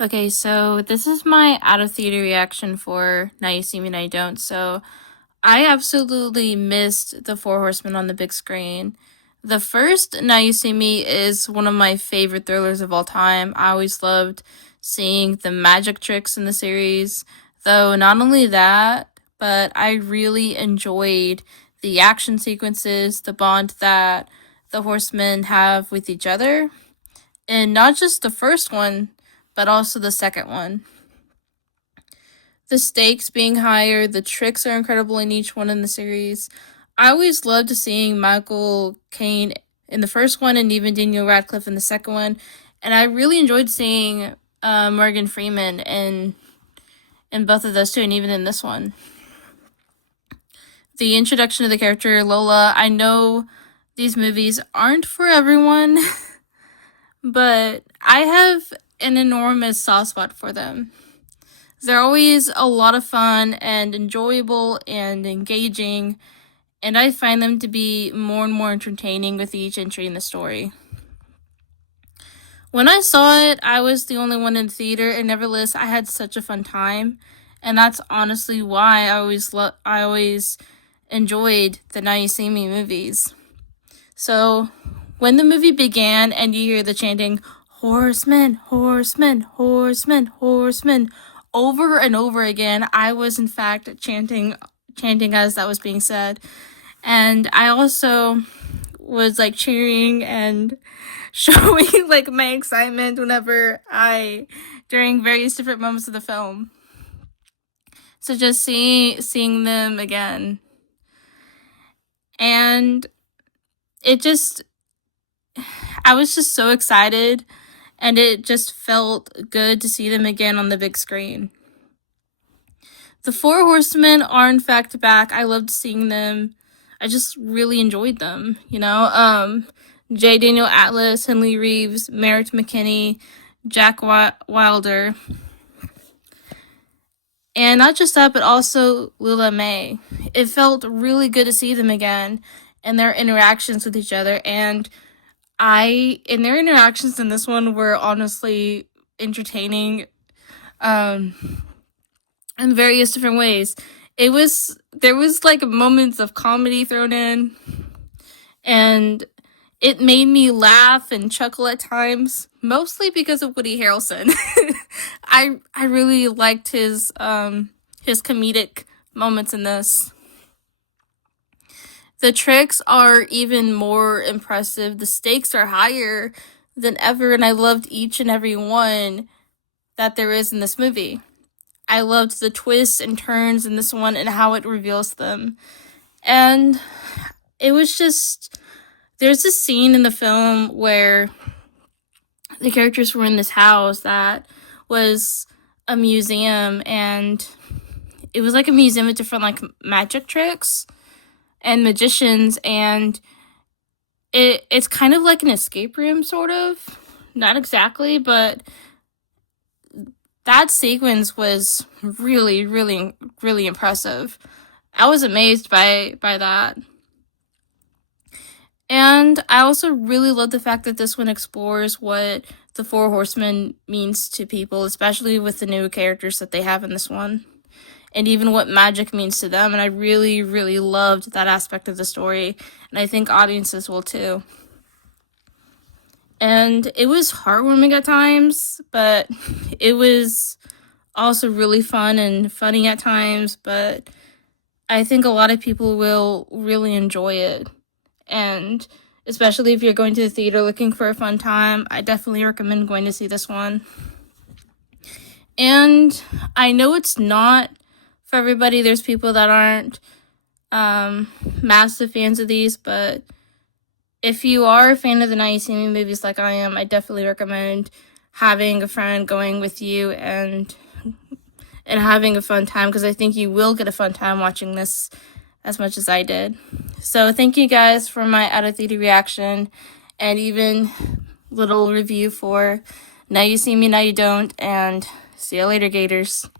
Okay, so this is my out of theater reaction for Now You See Me, Now You Don't. So I absolutely missed The Four Horsemen on the big screen. The first Now You See Me is one of my favorite thrillers of all time. I always loved seeing the magic tricks in the series. Though, not only that, but I really enjoyed the action sequences, the bond that the horsemen have with each other. And not just the first one, but also the second one. The stakes being higher, the tricks are incredible in each one in the series. I always loved seeing Michael Caine in the first one and even Daniel Radcliffe in the second one. And I really enjoyed seeing Morgan Freeman in both of those two, and even in this one. The introduction of the character Lola, I know these movies aren't for everyone, but I have an enormous soft spot for them. They're always a lot of fun and enjoyable and engaging, and I find them to be more and more entertaining with each entry in the story. When I saw it, I was the only one in the theater, and nevertheless, I had such a fun time, and that's honestly why I always enjoyed the Now You See Me movies. So, when the movie began and you hear the chanting, "Horsemen, horsemen, horsemen, horsemen," over and over again, I was in fact chanting as that was being said. And I also was like cheering and showing like my excitement during various different moments of the film. So just seeing them again. And it just I was just so excited, and it just felt good to see them again on the big screen. The Four Horsemen are in fact back. I loved seeing them. I just really enjoyed them, J. Daniel Atlas, Henry Reeves, Merritt McKinney, Jack Wilder. And not just that, but also Lila May. It felt really good to see them again and their interactions with each other, and their interactions in this one were honestly entertaining in various different ways. There was like moments of comedy thrown in, and it made me laugh and chuckle at times, mostly because of Woody Harrelson. I really liked his comedic moments in this. The tricks are even more impressive. The stakes are higher than ever, and I loved each and every one that there is in this movie. I loved the twists and turns in this one and how it reveals them. And it was just, there's this scene in the film where the characters were in this house that was a museum, and it was like a museum of different like magic tricks and magicians, and it's kind of like an escape room, sort of. Not exactly, but that sequence was really, really, really impressive. I was amazed by that. And I also really love the fact that this one explores what the Four Horsemen means to people, especially with the new characters that they have in this one, and even what magic means to them. And I really, really loved that aspect of the story, and I think audiences will too. And it was heartwarming at times, but it was also really fun and funny at times. But I think a lot of people will really enjoy it. And especially if you're going to the theater looking for a fun time, I definitely recommend going to see this one. And I know it's not for everybody. There's people that aren't massive fans of these, but if you are a fan of the Now You See Me movies like I am, I definitely recommend having a friend going with you and having a fun time, because I think you will get a fun time watching this as much as I did. So thank you guys for my out of theater reaction and even little review for Now You See Me, Now You Don't, and see you later, Gators.